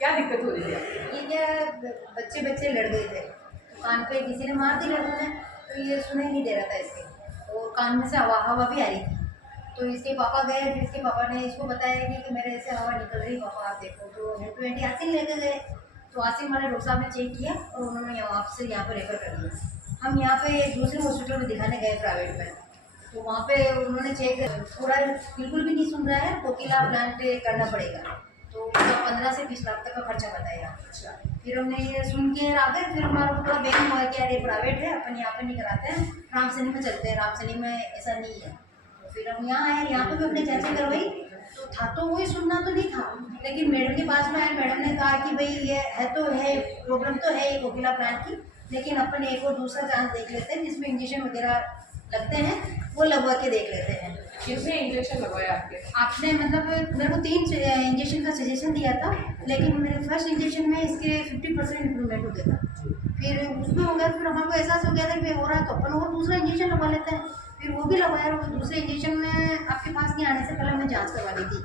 क्या दिक्कत हो रही थी आपको? ये क्या बच्चे बच्चे लड़ गए थे, तो कान पे किसी ने मार दी लड़कों ने, तो ये सुनाई नहीं दे रहा था इसके, और कान में से हवा हवा भी आ रही थी। तो इसके पापा गए, फिर इसके पापा ने इसको बताया कि मेरे ऐसे हवा निकल रही, पापा आप देखो। तो हेल्प आसिम लेके गए, तो आसिम वाले डॉक्टर साहब ने चेक किया और उन्होंने यहाँ से यहाँ पर रेफर कर दिया। हम यहाँ पे दूसरे हॉस्पिटल में दिखाने गए प्राइवेट में, तो वहाँ पे उन्होंने चेक, थोड़ा बिल्कुल भी नहीं सुन रहा है, कोकिला प्लांट करना पड़ेगा, तो उसका 15 से 20 लाख तक का खर्चा बताया। अच्छा, फिर हमने ये सुन के आ गए, फिर हमारा को थोड़ा बेहम हुआ कि यार ये प्राइवेट है, अपन यहाँ पे नहीं कराते हैं, रामसनी में चलते हैं, रामसनी में ऐसा नहीं है। तो फिर हम यहाँ आए, यहाँ पे भी अपने जांचें करवाई, तो था तो वही, सुनना तो नहीं था, लेकिन मैडम के पास में आए, मैडम ने कहा कि भाई ये है तो है, प्रॉब्लम तो है ये कोकिला प्लांट की, लेकिन अपन एक और दूसरा चांस देख लेते हैं जिसमें इंजेक्शन वगैरह लगते हैं, वो लगवा के देख लेते हैं। कितने इंजेक्शन लगवाया आपके? आपने मतलब मेरे को 3 इंजेक्शन का सजेशन दिया था, लेकिन मेरे फर्स्ट इंजेक्शन में इसके 50% इम्प्रूवमेंट हो गया था। फिर उसमें हो गया, फिर हमारे को एहसास हो गया था कि हो रहा है तो अपन और दूसरा इंजेक्शन लगवा लेते हैं। फिर वो भी लगवाया, और दूसरे इंजेक्शन में आपके पास नहीं आने से पहले मैं जांच करवा ली थी,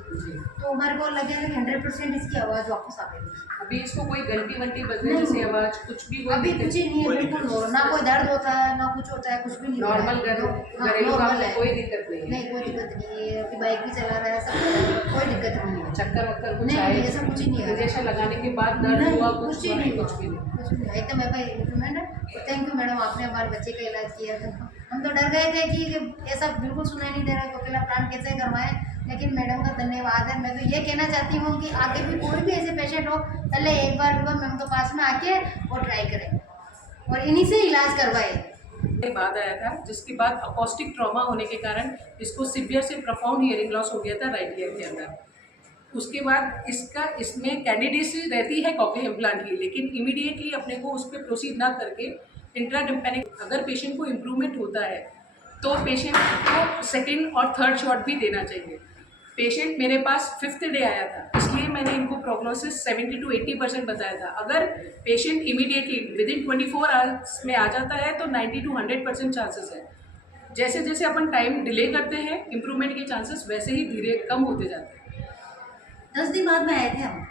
तो हमारे को लग गया था कि 100% इसकी आवाज़ वापस आ गई थी। अभी इसको कोई घंटी वंटी बजने नहीं। जैसी आवाज कुछ भी? अभी कुछ ही नहीं है, बिल्कुल ना कोई दर्द होता है ना कुछ होता है, कुछ भी नहीं होता है। नॉर्मल हाँ, घरेलू काम नॉर्मल में है। कोई दिक्कत नहीं है? नहीं, कोई दिक्कत नहीं है, अभी बाइक भी चला रहा है, सब कर रहा है, कोई दिक्कत नहीं है। चक्कर वक्कर कुछ नहीं, आए? ऐसा कुछ ही नहीं है। इंजेक्शन लगाने के बाद दर्द नहीं, हुआ? कुछ ही नहीं, कुछ भी नहीं? कुछ नहीं, एकदम है भाई इम्प्रूवमेंट है। थैंक यू मैडम, आपने हमारे बच्चे का इलाज किया था। हम तो डर गए थे कि ऐसा बिल्कुल सुनाई नहीं दे रहा है, कोकिला प्लांट कैसे करवाएं, लेकिन मैडम का धन्यवाद है। मैं तो ये कहना चाहती हूँ कि आगे भी कोई भी ऐसे पेशेंट हो, पहले एक बार मैम के पास में आके और ट्राई करें और इन्हीं से इलाज करवाएं। बाद आया था, जिसके बाद अकॉस्टिक ट्रॉमा होने के कारण इसको सिवियर से प्रोफाउंड हियरिंग लॉस हो गया था राइट ईयर के अंदर। उसके बाद इसमें कैंडिडेसी रहती है कॉक्लियर इम्प्लांट की, लेकिन इमीडिएटली अपने को उस पर प्रोसीड ना करके इंट्राटिम्पैनिक, अगर पेशेंट को इम्प्रूवमेंट होता है तो पेशेंट को सेकेंड और थर्ड शॉट भी देना चाहिए। पेशेंट मेरे पास 5th डे आया था, इसलिए मैंने इनको प्रोग्नोसिस 70 to 80% बताया था। अगर पेशेंट इमीडिएटली विदिन 24 आवर्स में आ जाता है तो 90 to 100% चांसेस है। जैसे जैसे अपन टाइम डिले करते हैं इम्प्रूवमेंट के चांसेस वैसे ही धीरे कम होते जाते हैं। 10 दिन बाद में आए थे हम।